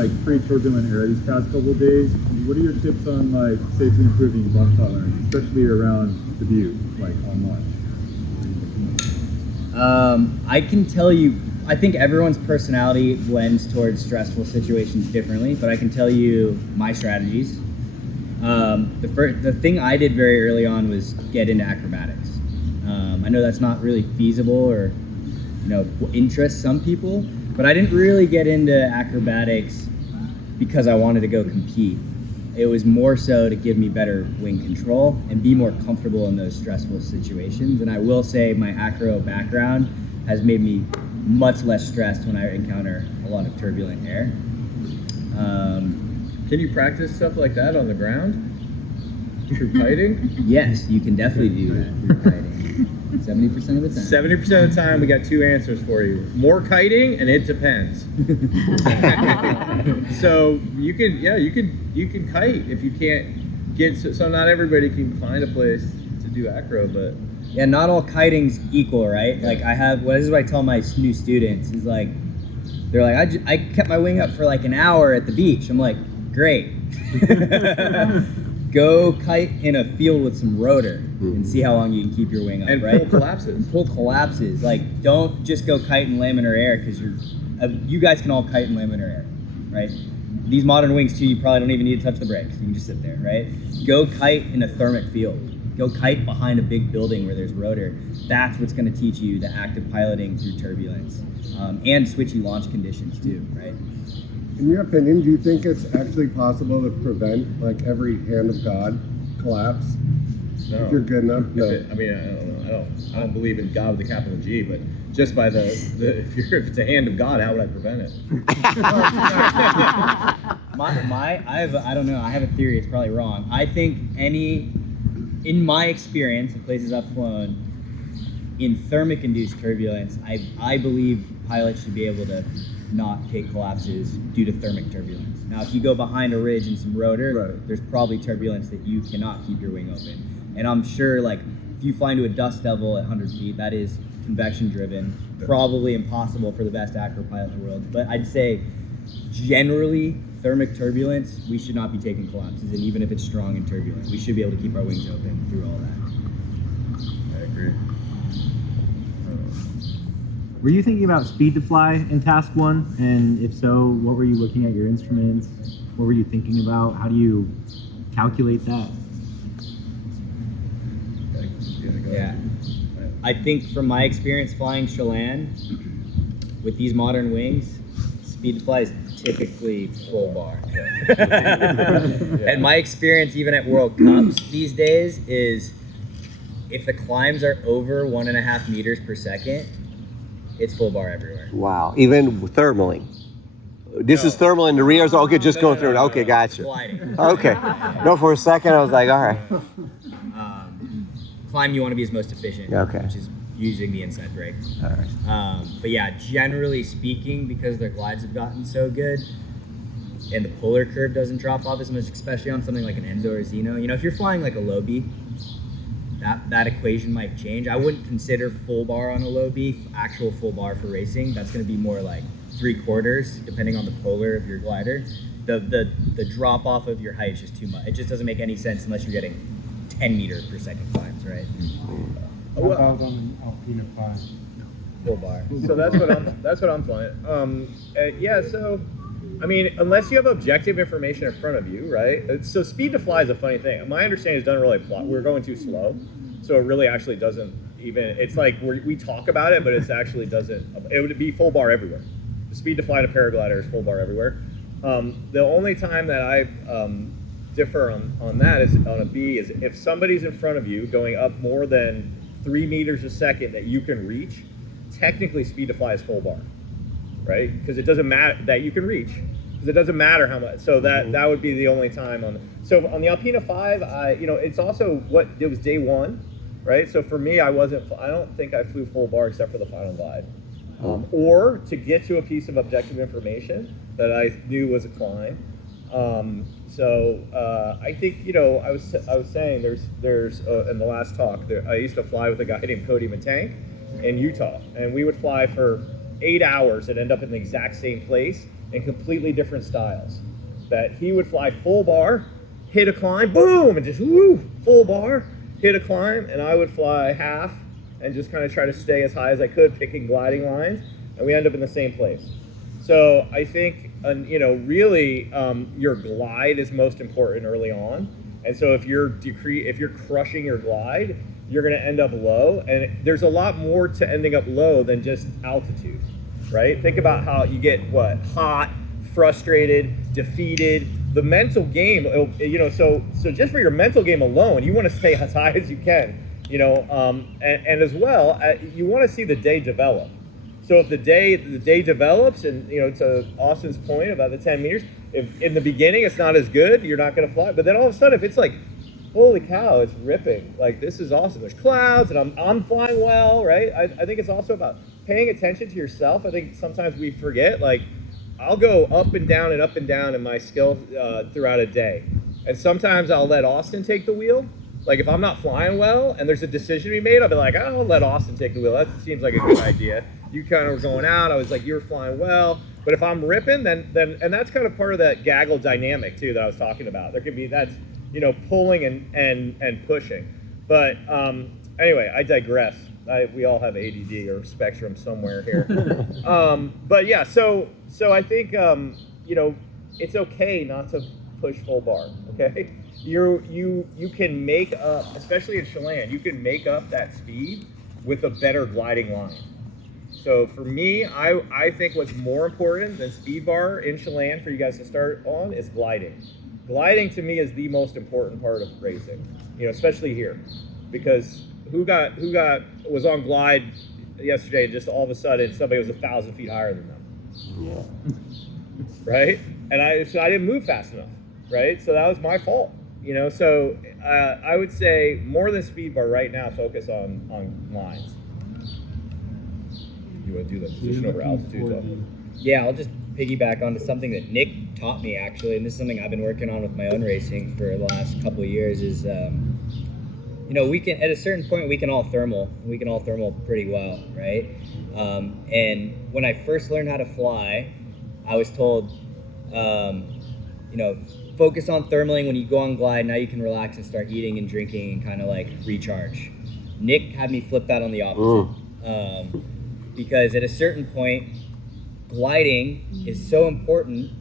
like pre-turbulent air these past couple of days. What are your tips on like safely improving bump tolerance, especially around the butte, like on launch? I can tell you, I think everyone's personality blends towards stressful situations differently, but I can tell you my strategies. The thing I did very early on was get into acrobatics. I know that's not really feasible or interests some people, but I didn't really get into acrobatics because I wanted to go compete. It was more so to give me better wing control and be more comfortable in those stressful situations. And I will say my acro background has made me much less stressed when I encounter a lot of turbulent air. Can you practice stuff like that on the ground? Through kiting? Yes, you can definitely do that through kiting. 70% of the time. 70% of the time, we got two answers for you. More kiting, and it depends. So you can kite if you can't get. So not everybody can find a place to do acro, but yeah, not all kiting's equal, right? Like this is what I tell my new students is like, they're like, I kept my wing up for like an hour at the beach. I'm like, great. Go kite in a field with some rotor and see how long you can keep your wing up, and right? pull collapses. Pull collapses. Like, don't just go kite in laminar air because you guys can all kite in laminar air, right? These modern wings too, you probably don't even need to touch the brakes. You can just sit there, right? Go kite in a thermic field. Go kite behind a big building where there's rotor. That's what's going to teach you the active piloting through turbulence and switchy launch conditions too, right? In your opinion, do you think it's actually possible to prevent like every hand of God collapse? No. If you're good enough? No. I don't know. I don't believe in God with a capital G, but just by if it's a hand of God, how would I prevent it? I don't know. I have a theory. It's probably wrong. I think in my experience, in places I've flown, in thermic induced turbulence, I believe pilots should be able to not take collapses due to thermic turbulence. Now, if you go behind a ridge and some rotor, right, there's probably turbulence that you cannot keep your wing open. And I'm sure, like, if you fly into a dust devil at 100 feet, that is convection driven, probably impossible for the best acro pilot in the world. But I'd say, generally, thermic turbulence, we should not be taking collapses. And even if it's strong and turbulent, we should be able to keep our wings open through all that. I agree. Were you thinking about speed to fly in task 1? And if so, what were you looking at your instruments? What were you thinking about? How do you calculate that? Yeah. I think from my experience flying Chelan, with these modern wings, speed to fly is typically full bar. And my experience even at World Cups these days is if the climbs are over 1.5 meters per second, it's full bar everywhere. Wow, even thermally. This is thermal and the rears, okay, just going through it. Okay, gotcha. Gliding. Okay. No, for a second I was like, all right. Climb, you want to be as most efficient, Okay. which is using the inside brake. All right. But yeah, generally speaking, because their glides have gotten so good, and the polar curve doesn't drop off as much, especially on something like an Enzo or Zeno. If you're flying like a low B, that equation might change. I wouldn't consider full bar on a low B, actual full bar for racing. That's going to be more like 3/4, depending on the polar of your glider. The drop off of your height is just too much. It just doesn't make any sense unless you're getting 10 meter per second climbs, right? How about on Alpina 5? Full bar. So that's what I'm flying. So I mean, unless you have objective information in front of you, right? So speed to fly is a funny thing. My understanding is it doesn't really apply. We're going too slow, so it really actually doesn't even. It's like we talk about it, but it actually doesn't. It would be full bar everywhere. The speed to fly in a paraglider is full bar everywhere. The only time that I differ on that is on a B is if somebody's in front of you going up more than 3 meters a second that you can reach. Technically, speed to fly is full bar, right? Because it doesn't matter that you can reach. Because it doesn't matter how much. So that would be the only time on. So on the Alpina 5, it's also it was day 1, right? So for me, I don't think I flew full bar except for the final glide, or to get to a piece of objective information that I knew was a climb. I think I was saying there's in the last talk I used to fly with a guy named Cody Matank in Utah, and we would fly for 8 hours and end up in the exact same place in completely different styles. That he would fly full bar, hit a climb, boom, and just woo, full bar, hit a climb, and I would fly half and just kind of try to stay as high as I could, picking gliding lines, and we end up in the same place. So I think, really, your glide is most important early on. And so if you're crushing your glide, you're going to end up low. And there's a lot more to ending up low than just altitude, right? Think about how you get hot, frustrated, defeated. The mental game, so just for your mental game alone, you want to stay as high as you can, and as well, you want to see the day develop. So if the day develops, and to Austin's point about the 10 meters, if in the beginning it's not as good, you're not going to fly. But then all of a sudden, if it's like, holy cow, it's ripping, like this is awesome. There's clouds, and I'm flying well, right? I think it's also about paying attention to yourself. I think sometimes we forget, like, I'll go up and down in my skill throughout a day, and sometimes I'll let Austin take the wheel. Like if I'm not flying well and there's a decision to be made, I'll be like, I'll let Austin take the wheel. That seems like a good idea. You kind of were going out. I was like, you were flying well. But if I'm ripping, then and that's kind of part of that gaggle dynamic too that I was talking about. There could be that's pulling and pushing. But anyway, I digress. We all have ADD or spectrum somewhere here. But yeah, so I think it's okay not to push full bar. Okay. You can make up, especially in Chelan, you can make up that speed with a better gliding line. So for me, I think what's more important than speed bar in Chelan for you guys to start on is gliding. Gliding to me is the most important part of racing, especially here, because who was on glide yesterday and just all of a sudden somebody was 1,000 feet higher than them. Yeah. Right? And I didn't move fast enough, right? So that was my fault. So I would say more than speed bar right now, focus on lines. You want to do the position over altitude stuff? Yeah, I'll just piggyback onto something that Nick taught me actually, and this is something I've been working on with my own racing for the last couple of years. Is we can at a certain point we can all thermal pretty well, right? And when I first learned how to fly, I was told, focus on thermaling. When you go on glide, now you can relax and start eating and drinking and kind of like recharge. Nick had me flip that on the opposite. Because at a certain point, gliding is so important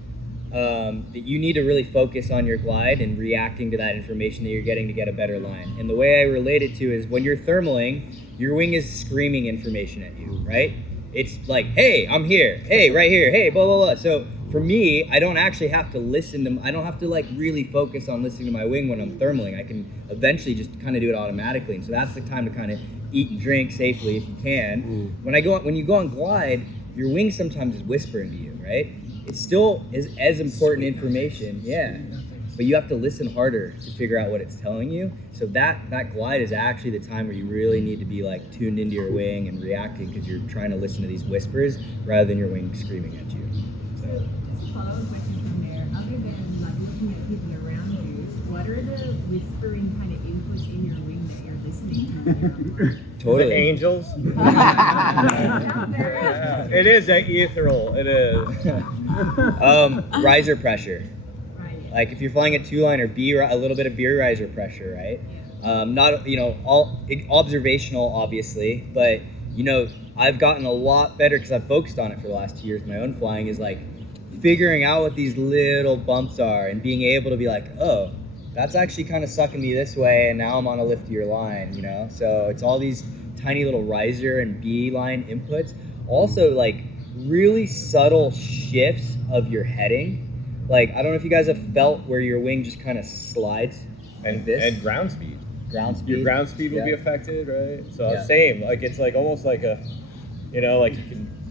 that you need to really focus on your glide and reacting to that information that you're getting to get a better line. And the way I relate it to is when you're thermaling, your wing is screaming information at you, right? It's like, hey, I'm here. Hey, right here. Hey, blah, blah, blah. So for me, I don't actually have to I don't have to like really focus on listening to my wing when I'm thermaling. I can eventually just kind of do it automatically. And so that's the time to kind of eat and drink safely if you can. When you go on glide, your wing sometimes is whispering to you, right? It still is as important information, yeah. But you have to listen harder to figure out what it's telling you. So that glide is actually the time where you really need to be like tuned into your wing and reacting because you're trying to listen to these whispers rather than your wing screaming at you. So. Follow-up question from there. Other than like looking at people around you, what are the whispering kind of inputs in your wing that you're listening to? Totally. The angels. It is ethereal. It is. Riser pressure. Like if you're flying a two-line or a little bit of beer riser pressure, right? Not all observational, obviously, but I've gotten a lot better because I've focused on it for the last 2 years. My own flying is like figuring out what these little bumps are and being able to be like, oh, that's actually kind of sucking me this way, and now I'm on a liftier line, So it's all these tiny little riser and B line inputs. Also, like really subtle shifts of your heading. Like, I don't know if you guys have felt where your wing just kind of slides and ground speed. Your ground speed will be affected, right? So same, like it's like almost like a, like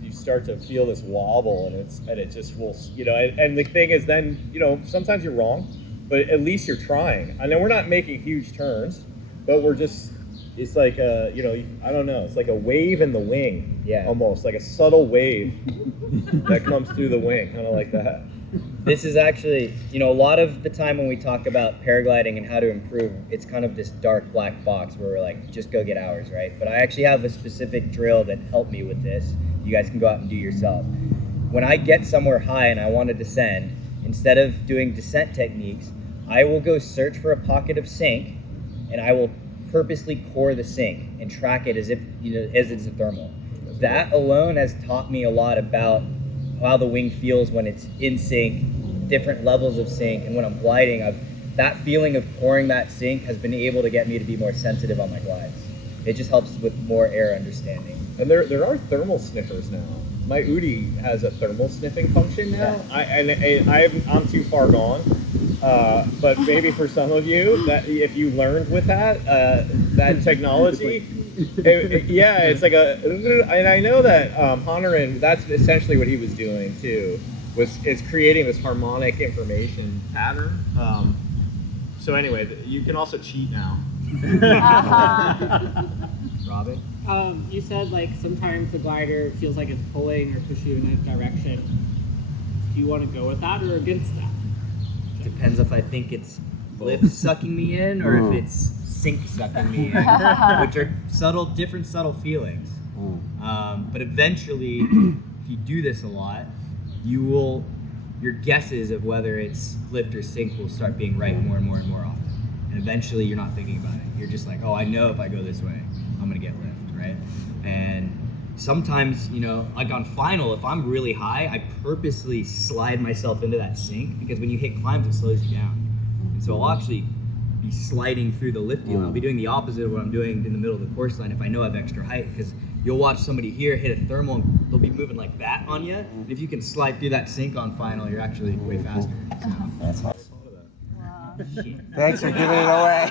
you start to feel this wobble and it just will, and the thing is then, sometimes you're wrong, but at least you're trying. I know we're not making huge turns, but it's like I don't know, it's like a wave in the wing, almost like a subtle wave that comes through the wing, kind of like that. This is actually, a lot of the time when we talk about paragliding and how to improve, it's kind of this dark black box where we're like, just go get hours, right? But I actually have a specific drill that helped me with this. You guys can go out and do yourself. when I get somewhere high and I want to descend, instead of doing descent techniques, I will go search for a pocket of sink, and I will purposely core the sink and track it as if, as it's a thermal. That alone has taught me a lot about how the wing feels when it's in sync, different levels of sync, and when I'm gliding, that feeling of coring that sync has been able to get me to be more sensitive on my glides. It just helps with more air understanding. And there are thermal sniffers now. My Udi has a thermal sniffing function now. I'm too far gone, but maybe for some of you, that if you learned with that technology, it's like and I know that Honorin, that's essentially what he was doing too, is creating this harmonic information pattern. So anyway, you can also cheat now. Robin? You said like sometimes the glider feels like it's pulling or pushing you in a direction. Do you want to go with that or against that? Depends if I think it's lift sucking me in or if it's sink sucking me in, which are different subtle feelings. But eventually, if you do this a lot, your guesses of whether it's lift or sink will start being right more and more and more often. And eventually you're not thinking about it. You're just like, oh, I know if I go this way, I'm gonna get lift, right? And sometimes, like on final, if I'm really high, I purposely slide myself into that sink because when you hit climbs, it slows you down. And so I'll actually be sliding through the lifting. I'll be doing the opposite of what I'm doing in the middle of the course line if I know I have extra height, because you'll watch somebody here hit a thermal and they'll be moving like that on you. And if you can slide through that sink on final, you're actually way faster. So. That's awesome. Thanks for giving it away.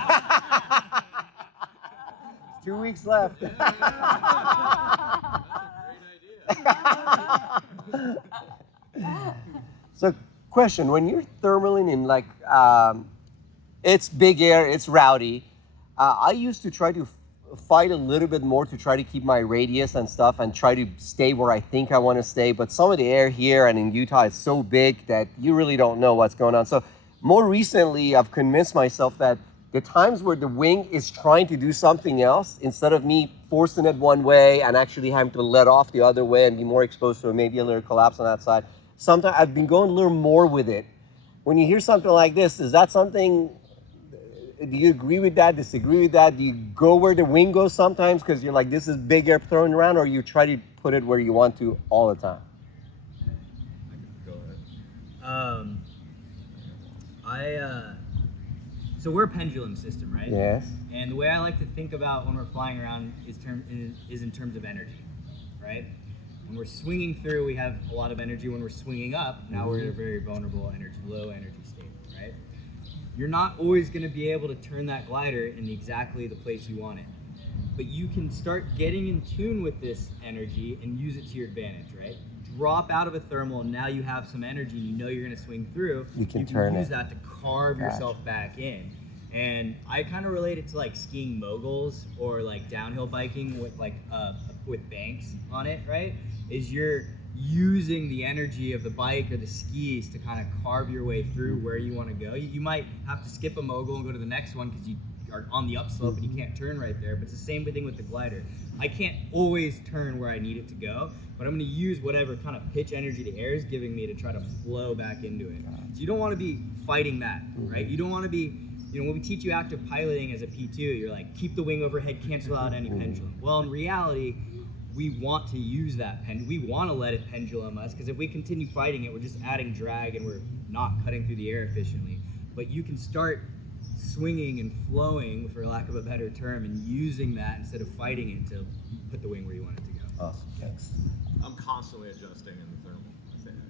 2 weeks left. So, question: when you're thermaling in it's big air, it's rowdy. I used to try to fight a little bit more to try to keep my radius and stuff and try to stay where I think I want to stay. But some of the air here and in Utah is so big that you really don't know what's going on. So more recently, I've convinced myself that the times where the wing is trying to do something else, instead of me forcing it one way and actually having to let off the other way and be more exposed to maybe a little collapse on that side, sometimes I've been going a little more with it. When you hear something like this, is that something, do you agree with that, disagree with that? Do you go where the wing goes sometimes because you're like, this is big air thrown around, or you try to put it where you want to all the time? Go ahead. So we're a pendulum system, right? Yes. And the way I like to think about when we're flying around is in terms of energy, right? When we're swinging through, we have a lot of energy. When we're swinging up, now we're in a very vulnerable low energy state, right? You're not always going to be able to turn that glider in exactly the place you want it. But you can start getting in tune with this energy and use it to your advantage, right? Drop out of a thermal, and now you have some energy, and you know you're going to swing through. You can use that to carve yourself back in. And I kind of relate it to like skiing moguls or like downhill biking with with banks on it, right? Is you're using the energy of the bike or the skis to kind of carve your way through where you want to go. You might have to skip a mogul and go to the next one because you are on the upslope and you can't turn right there, but it's the same thing with the glider. I can't always turn where I need it to go, but I'm going to use whatever kind of pitch energy the air is giving me to try to flow back into it. So you don't want to be fighting that, right? You don't want to be, when we teach you active piloting as a P2, you're like, keep the wing overhead, cancel out any pendulum. Well, in reality, we want to use that we want to let it pendulum us, because if we continue fighting it, we're just adding drag and we're not cutting through the air efficiently. But you can start swinging and flowing, for lack of a better term, and using that instead of fighting it to put the wing where you want it to go. Awesome, thanks. I'm constantly adjusting in the thermal.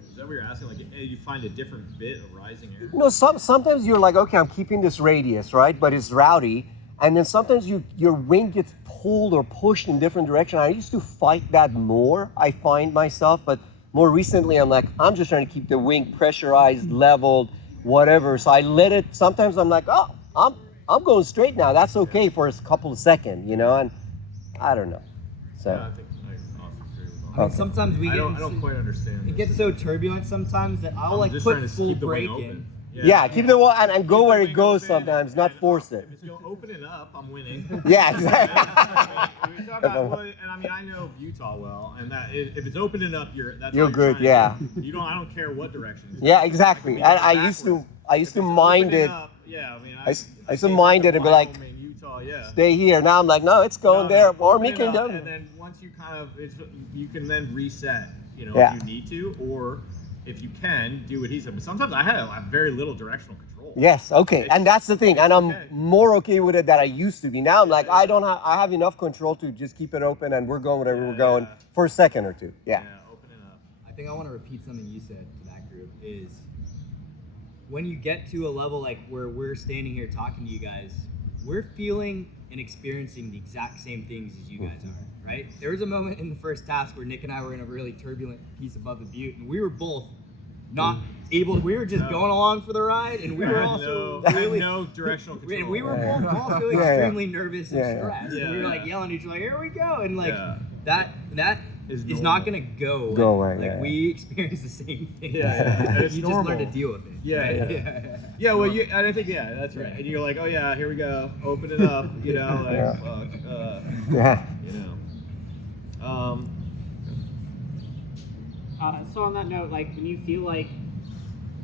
Is that what you're asking? Like, you find a different bit of rising air? No, sometimes you're like, okay, I'm keeping this radius, right? But it's rowdy. And then sometimes your wing gets pulled or pushed in different direction. I used to fight that more, I find myself, but more recently I'm like, I'm just trying to keep the wing pressurized, leveled, whatever. So I let it, sometimes I'm like, oh, I'm going straight now. That's okay for a couple of seconds, and I don't know. So. Yeah, I think I also agree with all I mean, sometimes we I don't quite understand. It gets so turbulent sometimes that I'll I'm like just put trying to full keep the wing brake in. open. Yeah, keep the wall and Keep go the where it wing goes open, sometimes, not and, force it. If it's going to open it up, I'm winning. Yeah, exactly. We talk about, well, and I mean, I know Utah well, and that if it's opening up, that's You're all good, trying to yeah. do. You don't. I don't care what direction. It's Yeah, going. exactly. It And can be I used backwards. to If it's mind opening it. up, yeah, I mean, I used to came mind from it and be like, Wyoming, Utah, yeah. stay here. Now I'm like, no, it's going No, there. no, Or open me it can up, do and it. then once you kind of, you can then reset. Yeah. If you need to, or if you can, do what he said. But sometimes I have very little directional control. Yes, okay. And that's the thing. And I'm okay. more okay with it than I used to be. Now I'm like, I have enough control to just keep it open and we're going wherever we're going for a second or two. Yeah. Open it up. I think I want to repeat something you said to that group is when you get to a level like where we're standing here talking to you guys, we're feeling and experiencing the exact same things as you guys are, right? There was a moment in the first task where Nick and I were in a really turbulent piece above the butte, and we were both not able. We were just going along for the ride, and we were also really no directional control. and we were both also extremely nervous and stressed. And we were like yelling at each other, like, "Here we go!" And like that is not gonna go away. Like we experienced the same thing. And it's you normal. just learn to deal with it. Yeah. Well, and I think that's right. And you're like, oh yeah, here we go, open it up. Fuck. Yeah. So on that note, like when you feel like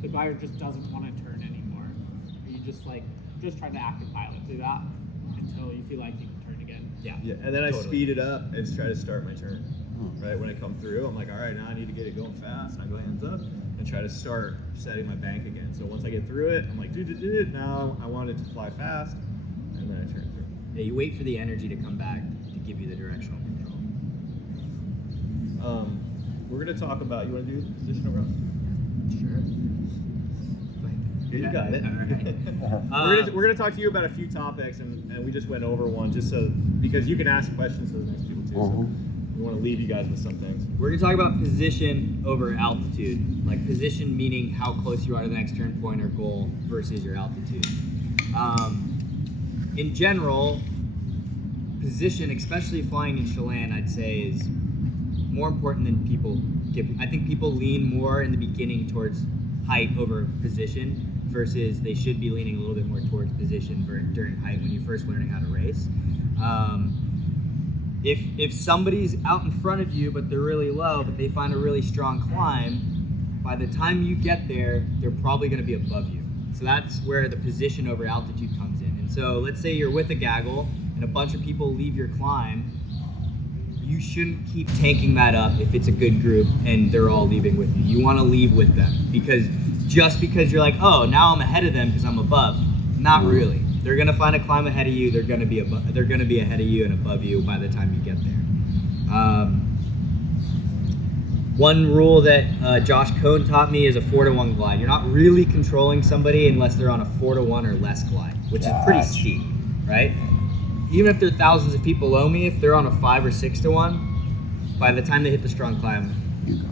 the glider just doesn't want to turn anymore, are you just trying to active pilot through that until you feel like you can turn again? Yeah. And then I speed it up and try to start my turn. Right when I come through, I'm like, all right, now I need to get it going fast. And I go hands up and try to start setting my bank again. So once I get through it, I'm like, now I want it to fly fast, and then I turn through. Yeah, you wait for the energy to come back to give you the directional control. We're gonna talk about. You want to do positional routes? Sure. You got it. All right. We're gonna talk to you about a few topics, and we just went over one just so because you can ask questions to the next people too. So we want to leave you guys with some things. We're going to talk about position over altitude. Like position meaning how close you are to the next turn point or goal versus your altitude. In general, position, especially flying in Chelan, I'd say is more important than people give. I think people lean more in the beginning towards height over position versus they should be leaning a little bit more towards position during height when you're first learning how to race. If somebody's out in front of you but they're really low but they find a really strong climb, by the time you get there, they're probably going to be above you. So that's where the position over altitude comes in. And so let's say you're with a gaggle and a bunch of people leave your climb, you shouldn't keep tanking that up if it's a good group and they're all leaving with you. You want to leave with them because just because you're like, oh, now I'm ahead of them because I'm above. Not really. They're gonna find a climb ahead of you. They're gonna be ahead of you and above you by the time you get there. One rule that Josh Cohn taught me is a 4-to-1 glide. You're not really controlling somebody unless they're on a 4-to-1 or less glide, which is pretty steep, right? Even if they're thousands of feet below me, if they're on a 5 or 6-to-1, by the time they hit the strong climb,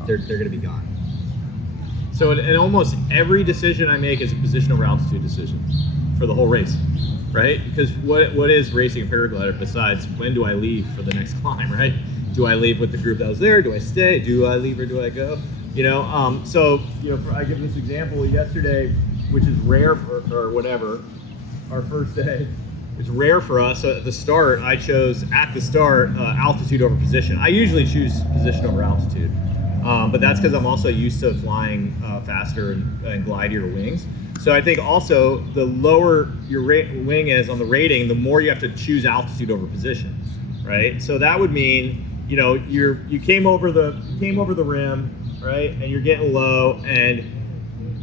they're gonna be gone. So in almost every decision I make is a position over altitude decision for the whole race, right? Because what is racing a paraglider besides when do I leave for the next climb, right? Do I leave with the group that was there? Do I stay? Do I leave or do I go? I give this example yesterday, which is rare or whatever, our first day. It's rare for us. So at the start, I chose altitude over position. I usually choose position over altitude. But that's because I'm also used to flying faster and glidier wings. So I think also the lower your wing is on the rating, the more you have to choose altitude over position, right? So that would mean, you came over the rim, right, and you're getting low, and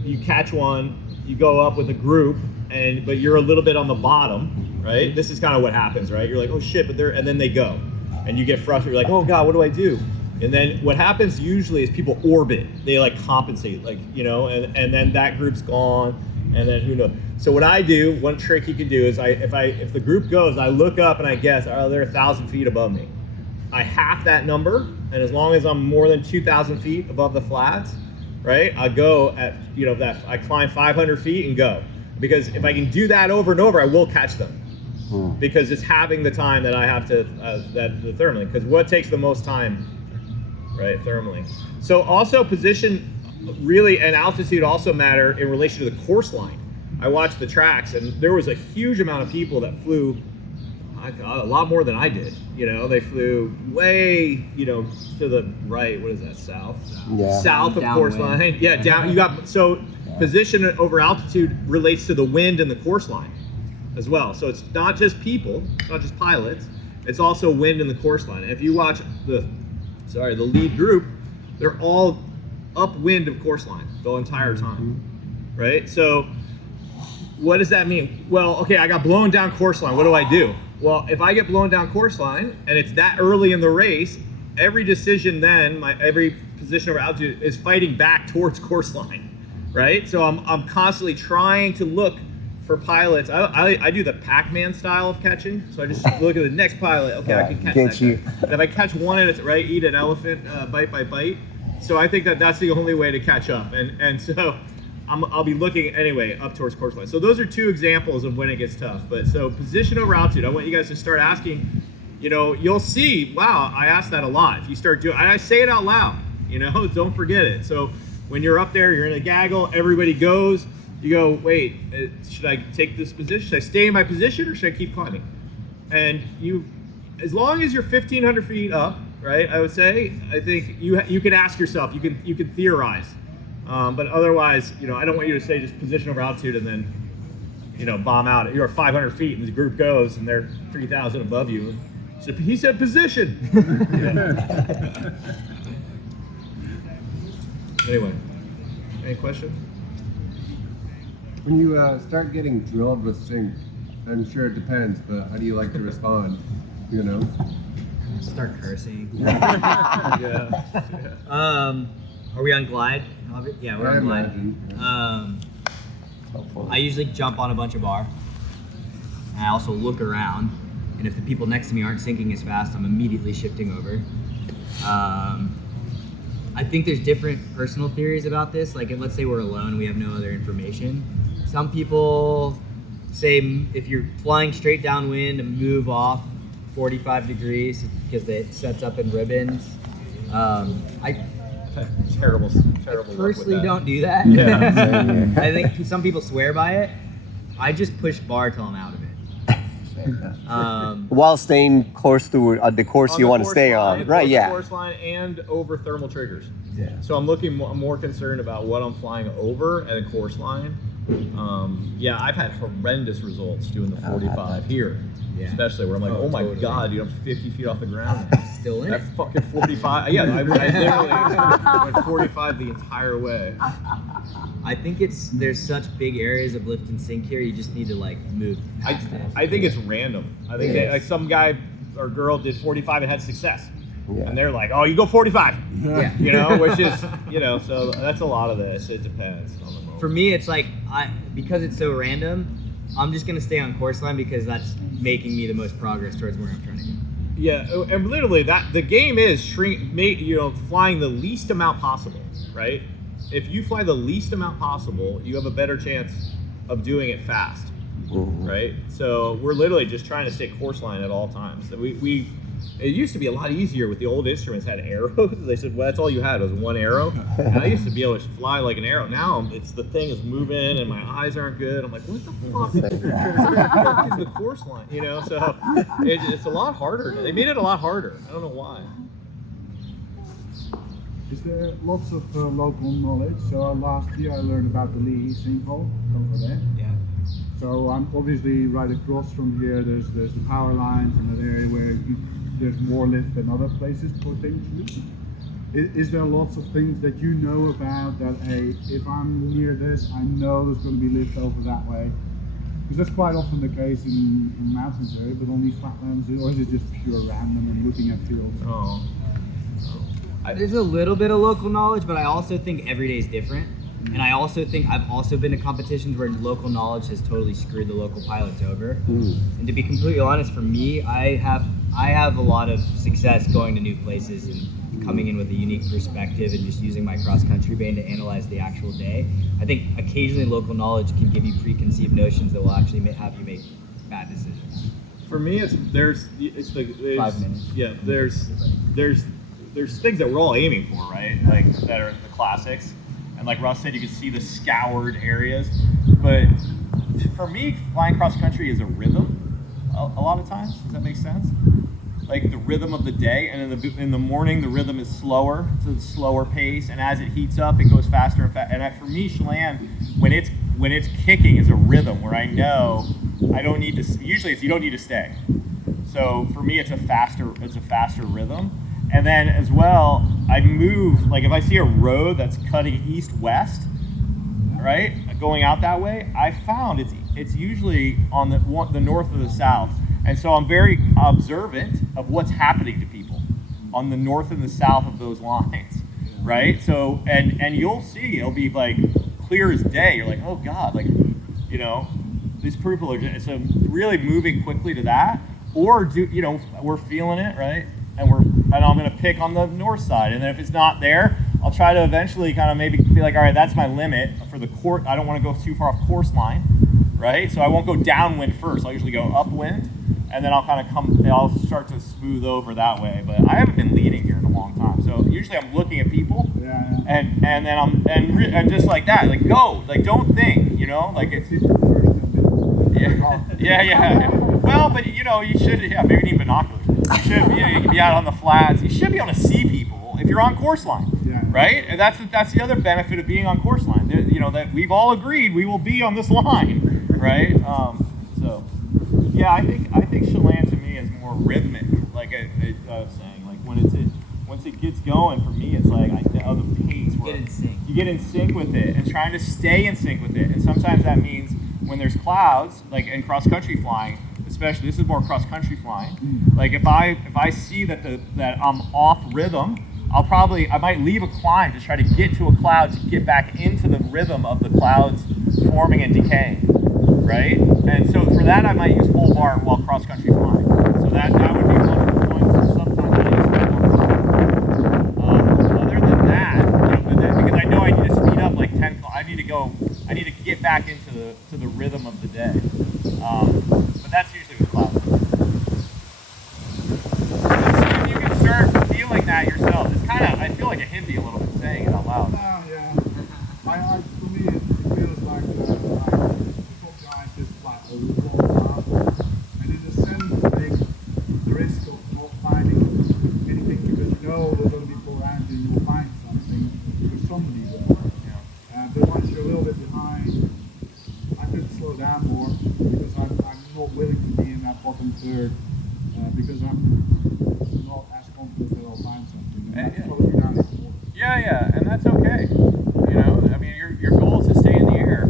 you catch one, you go up with a group, but you're a little bit on the bottom, right? This is kind of what happens, right? You're like, oh shit, and then they go, and you get frustrated. You're like, oh god, what do I do? And then what happens usually is people orbit. They compensate, and then that group's gone, and then who knows. So what I do, one trick you can do is if the group goes, I look up and I guess, they're 1,000 feet above me. I half that number, and as long as I'm more than 2,000 feet above the flats, right, I go at, I climb 500 feet and go. Because if I can do that over and over, I will catch them. Because it's having the time that I have to, the thermaling. Because what takes the most time? Right, thermaling. So also position really, and altitude also matter in relation to the course line. I watched the tracks, and there was a huge amount of people that flew a lot more than I did. You know, they flew way, you know, to the right. What is that? South. Yeah. South of course line. Yeah, down. You got so position over altitude relates to the wind and the course line as well. So it's not just people, it's not just pilots. It's also wind and the course line. And if you watch the lead group, they're all upwind of course line the entire time, right? So what does that mean? Well, okay, I got blown down course line. What do I do? Well, if I get blown down course line and it's that early in the race, every decision then, every position over altitude is fighting back towards course line, right? So I'm constantly trying to look for pilots. I do the Pac-Man style of catching. So I just look at the next pilot. Okay, I can catch that guy. And if I catch one at a right, eat an elephant bite by bite. So I think that's the only way to catch up. And so I'll be looking anyway up towards course line. So those are two examples of when it gets tough. But so position over altitude, I want you guys to start asking, you know, you'll see, wow, I ask that a lot. If you start doing, I say it out loud, you know, don't forget it. So when you're up there, you're in a gaggle, everybody goes, you go, wait, should I take this position? Should I stay in my position or should I keep climbing? And you, as long as you're 1,500 feet up, right, I would say, I think you can ask yourself, you can theorize. But otherwise, you know, I don't want you to say just position over altitude and then, you know, bomb out. You're 500 feet and the group goes and they're 3,000 above you. So he said position. Anyway, any question? When you start getting drilled with sync, I'm sure it depends, but how do you like to respond? You know? Start cursing. Yeah. Are we on glide? Yeah, we're I on glide. imagine. I usually jump on a bunch of bar. I also look around, and if the people next to me aren't sinking as fast, I'm immediately shifting over. I think there's different personal theories about this. Like, let's say we're alone, we have no other information. Some people say if you're flying straight downwind, move off 45 degrees because it sets up in ribbons. I terrible. personally don't do that. Yeah. I think some people swear by it. I just push bar till I'm out of it. While staying close to the course you want to stay on, right? Yeah. Course line and over thermal triggers. Yeah. So I'm more concerned about what I'm flying over and the course line. Yeah, I've had horrendous results doing the 45 here. Yeah. Especially where I'm like, oh my god, dude, I'm 50 feet off the ground. Still in That it. fucking 45. Yeah, I literally went 45 the entire way. I think there's such big areas of lift and sink here. You just need to like move past it. I think it's random. I think like some guy or girl did 45 and had success. Yeah. And they're like, oh, you go 45. Yeah. You know, which is, you know, so that's a lot of this. It depends on the moment. For me, it's like because it's so random, I'm just gonna stay on course line because that's making me the most progress towards where I'm trying to go. Yeah, and literally the game is flying the least amount possible, right? If you fly the least amount possible, you have a better chance of doing it fast, right? So we're literally just trying to stay course line at all times. It used to be a lot easier with the old instruments had arrows. They said, well, that's all you had was one arrow. And I used to be able to fly like an arrow. Now it's the thing is moving and my eyes aren't good. I'm like, what the fuck? Where the fuck is the course line? You know, so it's a lot harder. They made it a lot harder. I don't know why. Is there lots of local knowledge? So last year I learned about the Lee sinkhole over there. Yeah. So I'm obviously right across from here. There's the power lines in that area where there's more lift than other places potentially. Is there lots of things that you know about that, hey, if I'm near this, I know there's going to be lift over that way? Because that's quite often the case in mountains area, but on these flatlands, or is it just pure random and looking at fields? Oh. There's a little bit of local knowledge, but I also think every day is different. And I also think I've also been to competitions where local knowledge has totally screwed the local pilots over. And to be completely honest, for me, I have a lot of success going to new places and coming in with a unique perspective and just using my cross-country brain to analyze the actual day. I think occasionally local knowledge can give you preconceived notions that will actually have you make bad decisions. For me, there's 5 minutes. Yeah, there's things that we're all aiming for, right? Like that are the classics. And like Russ said, you can see the scoured areas. But for me, flying cross country is a rhythm a lot of times. Does that make sense? Like the rhythm of the day, and in the morning the rhythm is slower, it's a slower pace, and as it heats up, it goes faster and faster. And for me, Chelan, when it's kicking, is a rhythm where I know I don't need to. Usually, you don't need to stay. So for me, it's a faster rhythm. And then as well, I move, like if I see a road that's cutting east-west, right, going out that way, I found it's usually on the north or the south. And so I'm very observant of what's happening to people on the north and the south of those lines, right? So, and you'll see, it'll be like clear as day. You're like, oh God, like, you know, these people are so really moving quickly to that. Or we're feeling it, right? And I'm gonna pick on the north side. And then if it's not there, I'll try to eventually kind of maybe be like, all right, that's my limit for the course. I don't want to go too far off course line, right? So I won't go downwind first. I'll usually go upwind, and then I'll start to smooth over that way. But I haven't been leading here in a long time. So usually I'm looking at people, and then and just like that, like go, like don't think, you know, like it's yeah. Well, but you know, you should maybe need binoculars. You should be out on the flats. You should be able to see people if you're on course line, right? And that's the other benefit of being on course line. You know that we've all agreed we will be on this line, right? So yeah, I think Chelan to me is more rhythmic. Like I was saying, like once it gets going for me, it's like I know the pace. You get in sync with it, and trying to stay in sync with it. And sometimes that means when there's clouds, like in cross country flying. Especially, this is more cross-country flying. Like if I see that I'm off rhythm, I might leave a climb to try to get to a cloud to get back into the rhythm of the clouds forming and decaying, right? And so for that, I might use full bar while cross-country flying. So that would be one of the points. Sometimes I use full bar. Other than that, because I know I need to speed up like 10. I need to get back into the rhythm of the day. But that's usually with clouds. See if you can start feeling that yourself. It's kind of, I feel like a hippie a little bit saying it out loud. Yeah. For me, it feels like top giant is flat over, and in a sense, the risk of not finding anything because you know there's going to be people around you, and you'll find something because somebody will. But once you're a little bit behind, I could slow down more because I'm not willing to be in that bottom third because I'm not as confident that I'll find something. And that slows me down even more. Yeah, and that's okay. You know, I mean, your goal is to stay in the air.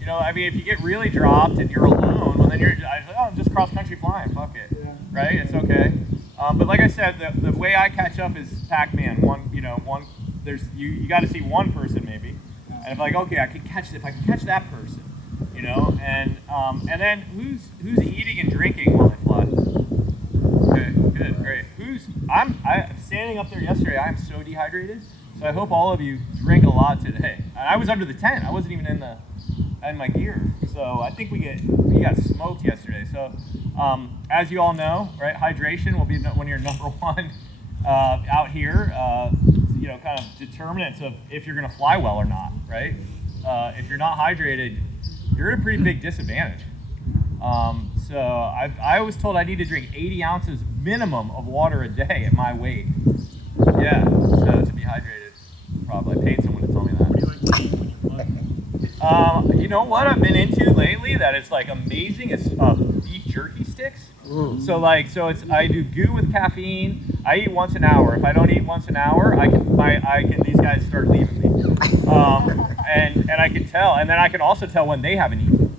You know, I mean, if you get really dropped and you're alone, well, then I'm just cross country flying. Fuck it, right? It's okay. But like I said, the way I catch up is Pac-Man. You got to see one person maybe, and if like, okay, if I can catch that person. You know, and then who's eating and drinking while I fly? Okay, good, great. I'm standing up there yesterday. I'm so dehydrated. So I hope all of you drink a lot today. And I was under the tent. I wasn't even in my gear. So I think we got smoked yesterday. So as you all know, right, hydration will be one of your number one out here. You know, kind of determinants of if you're going to fly well or not, right? If you're not hydrated, you're at a pretty big disadvantage. So I was told I need to drink 80 ounces minimum of water a day at my weight. Yeah, so to be hydrated, probably. I paid someone to tell me that. You know what I've been into lately that is like amazing is beef jerky sticks. So I do goo with caffeine. I eat once an hour. If I don't eat once an hour, I can these guys start leaving me. And I can tell, and then I can also tell when they haven't eaten,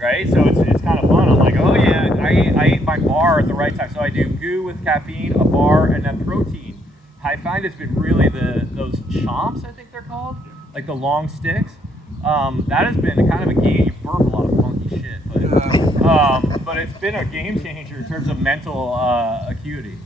right? So it's kind of fun. I'm like, oh yeah, I ate my bar at the right time. So I do goo with caffeine, a bar, and then protein. I find it's been really those chomps, I think they're called, like the long sticks. That has been kind of a game. You burp a lot of funky shit, but it's been a game changer in terms of mental acuity.